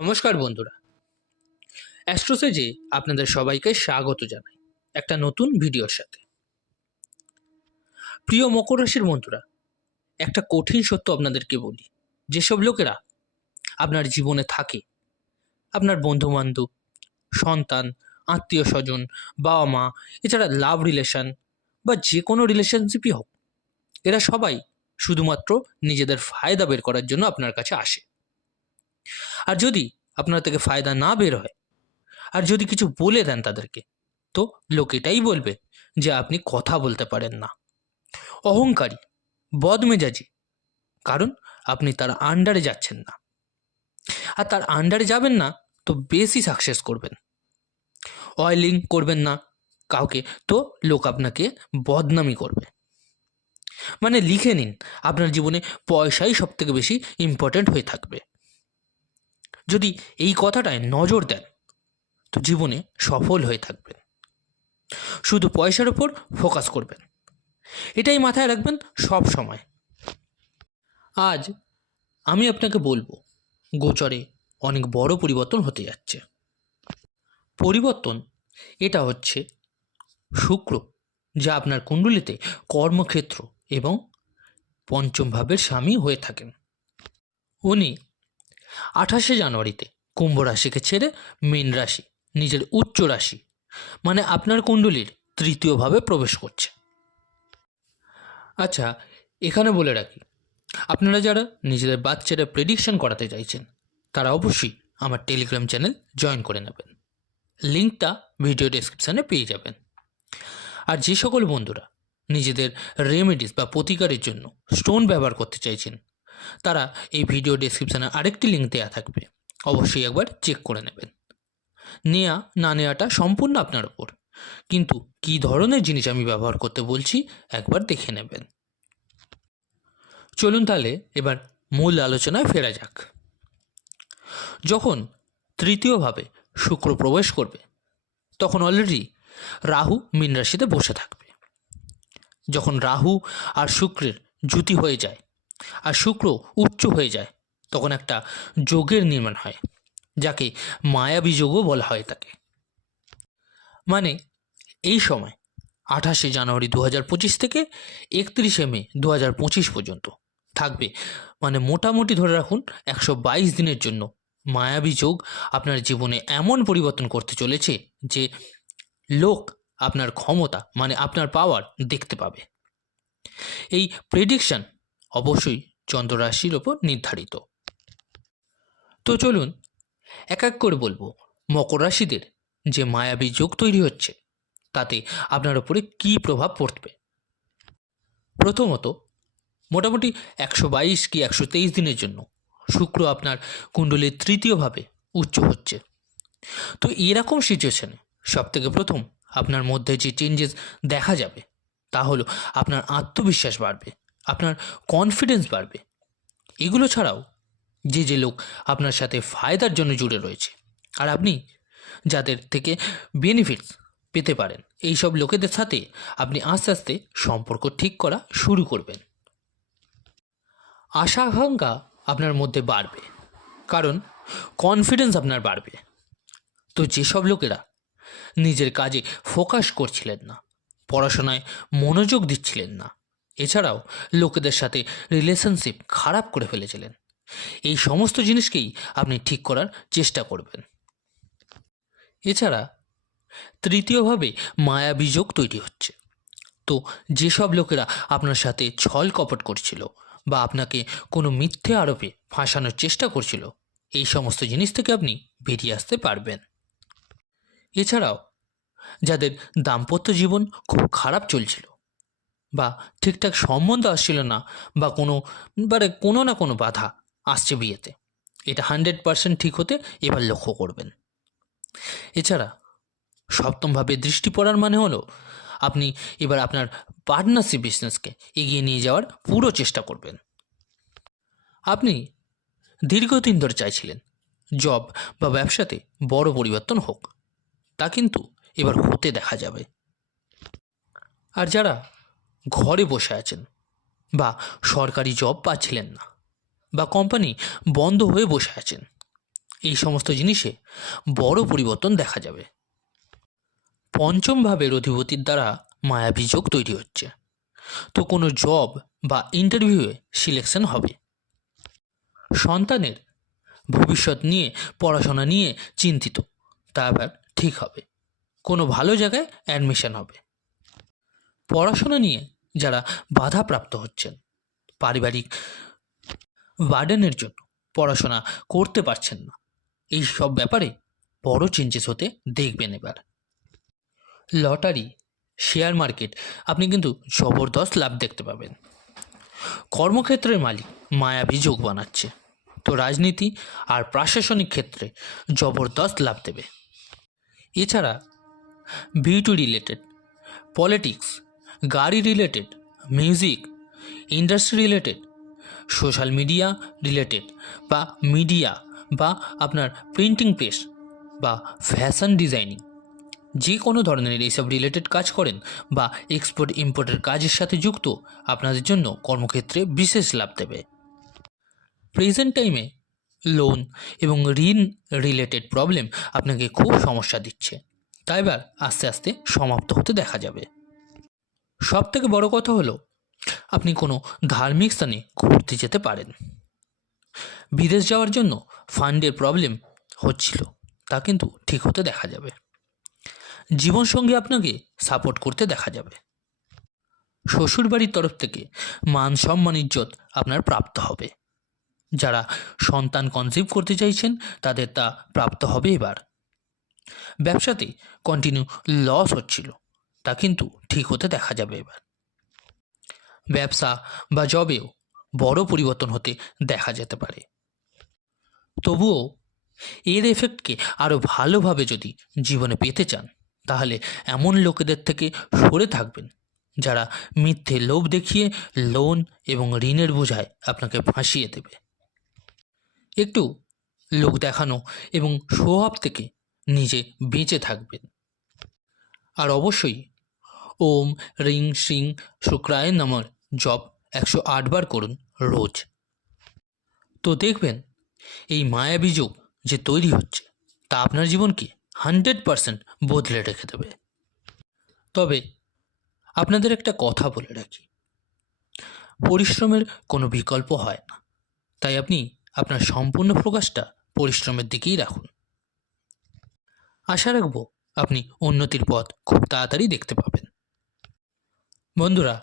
নমস্কার বন্ধুরা, অ্যাস্ট্রোসেজে আপনাদের সবাইকে স্বাগত জানাই একটা নতুন ভিডিওর সাথে। প্রিয় মকর রাশির বন্ধুরা, একটা কঠিন সত্য আপনাদেরকে বলি। যেসব লোকেরা আপনার জীবনে থাকে, আপনার বন্ধুবান্ধব, সন্তান, আত্মীয় স্বজন, বাবা মা, এছাড়া লাভ রিলেশন বা যে কোনো রিলেশনশিপই হোক, এরা সবাই শুধুমাত্র নিজেদের ফায়দা বের করার জন্য আপনার কাছে আসে। আর যদি আপনার থেকে ফায়দা না বের হয়, আর যদি কিছু বলে দেন তাদেরকে, তো লোক এটাই বলবে যে আপনি কথা বলতে পারেন না, অহংকারী, বদমেজাজি। কারণ আপনি তার আন্ডারে যাচ্ছেন না, আর তার আন্ডারে যাবেন না তো বেশি সাকসেস করবেন। অয়েলিং করবেন না কাউকে, তো লোক আপনাকে বদনামি করবে। মানে লিখে নিন, আপনার জীবনে পয়সাই সব থেকে বেশি ইম্পর্ট্যান্ট হয়ে থাকবে। যদি এই কথাটায় নজর দেন তো জীবনে সফল হয়ে থাকবেন। শুধু পয়সার ওপর ফোকাস করবেন, এটাই মাথায় রাখবেন সব সময়। আজ আমি আপনাকে বলবো, গোচরে অনেক বড় পরিবর্তন হতে যাচ্ছে। পরিবর্তন এটা হচ্ছে শুক্র, যা আপনার কুণ্ডলিতে কর্মক্ষেত্র এবং পঞ্চম ভাবের স্বামী হয়ে থাকেন। উনি 28শে জানুয়ারিতে কুম্ভ রাশিকে ছেড়ে মীন রাশি, নিজের উচ্চ রাশি মানে আপনার কুণ্ডলীর তৃতীয় ভাবে প্রবেশ করছে। আচ্ছা, এখানে বলে রাখি, আপনারা যারা নিজেদের বাচ্চারা প্রেডিকশন করাতে চাইছেন, তারা অবশ্যই আমার টেলিগ্রাম চ্যানেল জয়েন করে নেবেন। লিঙ্কটা ভিডিও ডেসক্রিপশানে পেয়ে যাবেন। আর যে সকল বন্ধুরা নিজেদের রেমেডিস বা প্রতিকারের জন্য স্টোন ব্যবহার করতে চাইছেন, তারা এই ভিডিও ডেসক্রিপশানে আরেকটি লিঙ্ক দেওয়া থাকবে, অবশ্যই একবার চেক করে নেবেন। নেওয়া না নেওয়াটা সম্পূর্ণ আপনার ওপর, কিন্তু কী ধরনের জিনিস আমি ব্যবহার করতে বলছি একবার দেখে নেবেন। চলুন তাহলে এবার মূল আলোচনায় ফেরা যাক। যখন তৃতীয়ভাবে শুক্র প্রবেশ করবে, তখন অলরেডি রাহু মীন রাশিতে বসে থাকবে। যখন রাহু আর শুক্রের জুতি হয়ে যায় আর শুক্র উচ্চ হয়ে যায়, তখন একটা যোগের নির্মাণ হয়, যাকে মায়াবী যোগও বলা হয় তাকে। মানে এই সময় 28শে জানুয়ারি 2025 থেকে 31শে মে 2025 পর্যন্ত থাকবে, মানে মোটামুটি ধরে রাখুন 122 দিনের জন্য মায়াবী যোগ আপনার জীবনে এমন পরিবর্তন করতে চলেছে যে লোক আপনার ক্ষমতা মানে আপনার পাওয়ার দেখতে পাবে। এই প্রেডিকশন অবশ্যই চন্দ্র রাশির ওপর নির্ধারিত। তো চলুন এক এক করে বলবো মকর রাশিদের যে মায়াবী যোগ তৈরি হচ্ছে তাতে আপনার ওপরে কী প্রভাব পড়বে। প্রথমত, মোটামুটি 122 কি 123 দিনের জন্য শুক্র আপনার কুণ্ডলীর তৃতীয়ভাবে উচ্চ হচ্ছে। তো এরকম সিচুয়েশনে সবথেকে প্রথম আপনার মধ্যে যে চেঞ্জেস দেখা যাবে তা হলো আপনার আত্মবিশ্বাস বাড়বে, আপনার কনফিডেন্স বাড়বে। এগুলো ছাড়াও যে লোক আপনার সাথে ফায়দার জন্য জুড়ে রয়েছে আর আপনি যাদের থেকে বেনিফিটস পেতে পারেন, এই সব লোকেদের সাথে আপনি আস্তে আস্তে সম্পর্ক ঠিক করা শুরু করবেন। আশা আকাঙ্ক্ষা আপনার মধ্যে বাড়বে, কারণ কনফিডেন্স আপনার বাড়বে। তো যেসব লোকেরা নিজের কাজে ফোকাস করছিলেন না, পড়াশোনায় মনোযোগ দিচ্ছিলেন না, এছাড়াও লোকেদের সাথে রিলেশনশিপ খারাপ করে ফেলেছিলেন, এই সমস্ত জিনিসকেই আপনি ঠিক করার চেষ্টা করবেন। এছাড়া তৃতীয়ভাবে মায়াবী যোগ তৈরি হচ্ছে। তো যেসব লোকেরা আপনার সাথে ছল কপট করছিল বা আপনাকে কোনো মিথ্যে আরোপে ফাঁসানোর চেষ্টা করছিল, এই সমস্ত জিনিস থেকে আপনি বেরিয়ে আসতে পারবেন। এছাড়াও যাদের দাম্পত্য জীবন খুব খারাপ চলছিল বা ঠিকঠাক সম্বন্ধ আসছিল না বা কোনো না কোনো বাধা আসছে বিয়েতে, এটা 100% ঠিক হতে এবার লক্ষ্য করবেন। এছাড়া সপ্তমভাবে দৃষ্টি পড়ার মানে হলো আপনি এবার আপনার পার্টনারশিপ বিজনেসকে এগিয়ে নিয়ে যাওয়ার পুরো চেষ্টা করবেন। আপনি দীর্ঘদিন ধরে চাইছিলেন জব বা ব্যবসাতে বড় পরিবর্তন হোক, তা কিন্তু এবার হতে দেখা যাবে। আর যারা ঘরে বসে আছেন বা সরকারি জব পাচ্ছিলেন না বা কোম্পানি বন্ধ হয়ে বসে আছেন, এই সমস্ত জিনিসে বড় পরিবর্তন দেখা যাবে। পঞ্চম ভাবের অধিপতির দ্বারা মায়াবী যোগ তৈরি হচ্ছে, তো কোনো জব বা ইন্টারভিউয়ে সিলেকশন হবে। সন্তানের ভবিষ্যৎ নিয়ে, পড়াশোনা নিয়ে চিন্তিত, তা আবার ঠিক হবে। কোনো ভালো জায়গায় অ্যাডমিশন হবে। পড়াশোনা নিয়ে যারা বাধাপ্রাপ্ত হচ্ছেন, পারিবারিক বার্ডেনের জন্য পড়াশোনা করতে পারছেন না, এই সব ব্যাপারে বড় চেঞ্জেস হতে দেখবেন এবার। লটারি, শেয়ার মার্কেট, আপনি কিন্তু জবরদস্ত লাভ দেখতে পাবেন। কর্মক্ষেত্রের মালিক মায়াবী যোগ বানাচ্ছে, তো রাজনীতি আর প্রশাসনিক ক্ষেত্রে জবরদস্ত লাভ দেবে। এছাড়া বিউটি রিলেটেড, পলিটিক্স, গাড়ি related, music industry related, social media related বা মিডিয়া বা আপনার প্রিন্টিং প্রেস বা ফ্যাশন ডিজাইনিং, যে কোনো ধরনের এইসব রিলেটেড কাজ করেন বা এক্সপোর্ট ইম্পোর্টের কাজের সাথে যুক্ত, আপনাদের জন্য কর্মক্ষেত্রে বিশেষ লাভ দেবে। প্রেজেন্ট টাইমে লোন এবং ঋণ রিলেটেড প্রবলেম আপনাকে খুব সমস্যা দিচ্ছে, তাই এবার আস্তে আস্তে সমাপ্ত হতে দেখা যাবে। সব থেকে বড় কথা হলো, আপনি কোনো ধার্মিক স্থানে ঘুরতে যেতে পারেন। বিদেশ যাওয়ার জন্য ফান্ডের প্রবলেম হচ্ছিল, তা কিন্তু ঠিক হতে দেখা যাবে। জীবনসঙ্গী আপনাকে সাপোর্ট করতে দেখা যাবে। শ্বশুরবাড়ির তরফ থেকে মান সম্মান ইজ্জত আপনার প্রাপ্ত হবে। যারা সন্তান কনসিভ করতে চাইছেন তাদের তা প্রাপ্ত হবে এবার। ব্যবসাতে কন্টিনিউ লস হচ্ছিল, তা কিন্তু ঠিক হতে দেখা যাবে এবার। ব্যবসা বা জবেও বড় পরিবর্তন হতে দেখা যেতে পারে। তবুও এর এফেক্টকে আরও ভালোভাবে যদি জীবনে পেতে চান, তাহলে এমন লোকেদের থেকে সরে থাকবেন যারা মিথ্যে লোভ দেখিয়ে লোন এবং ঋণের বোঝায় আপনাকে ফাঁসিয়ে দেবে। একটু লোক দেখানো এবং শো অফ থেকে নিজে বেঁচে থাকবেন। আর অবশ্যই ওম রিং সিং শুক্রায় নমঃ জপ 108 বার করুন রোজ। তো দেখবেন এই মায়াবী যোগ যে তৈরি হচ্ছে, তা আপনার জীবনকে 100% বদলে রেখে দেবে। তবে আপনাদের একটা কথা বলে রাখি, পরিশ্রমের কোনো বিকল্প হয় না, তাই আপনি আপনার সম্পূর্ণ ফোকাসটা পরিশ্রমের দিকেই রাখুন। আশা রাখব আপনি উন্নতির পথ খুব তাড়াতাড়ি দেখতে পাবেন। বন্ধুরা,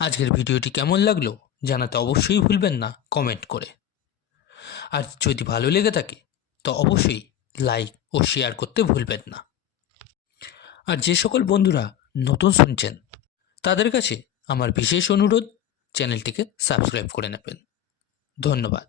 আজকের ভিডিওটি কেমন লাগলো জানাতে অবশ্যই ভুলবেন না কমেন্ট করে। আর যদি ভালো লেগে থাকে তো অবশ্যই লাইক ও শেয়ার করতে ভুলবেন না। আর যে সকল বন্ধুরা নতুন শুনছেন তাদের কাছে আমার বিশেষ অনুরোধ, চ্যানেলটিকে সাবস্ক্রাইব করে নেবেন। ধন্যবাদ।